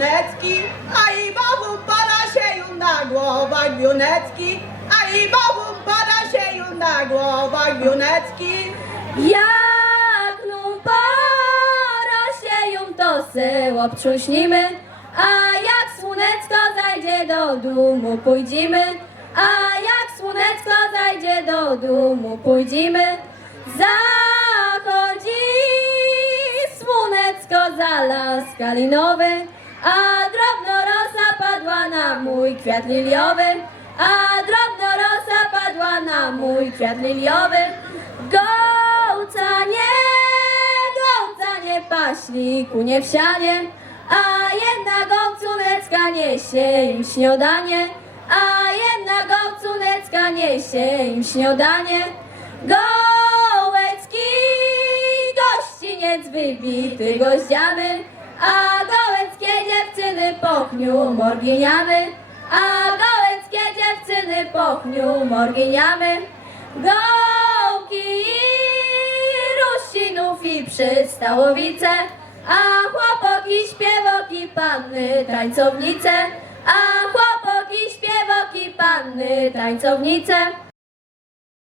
brunecki, a i bawą para się na głowach brunecki, a i bawą para się na głowach brunecki. Jak nu porosieją, to se obtrząśnimy, a jak słonecko zajdzie do domu, pójdziemy, a jak słonecko zajdzie do domu, pójdziemy. Zachodzi słonecko za las kalinowy, a drobno rosa padła na mój kwiat liliowy, a drobno rosa padła na mój kwiat liliowy. Gołca nie, gołca nie paśli ku nie wsianie, a jedna gołcunecka niesie im śniadanie, a jedna gołcunecka niesie im śniadanie. Gołecki gościniec wybity gościamy, a gołeckie dziewczyny pochniu morgieniamy, a gołeckie dziewczyny pochniu morgieniamy. Gołki i rusinów i przystałowice, a chłopoki, śpiewoki, panny, tańcownice, a chłopoki, śpiewoki, panny, tańcownice.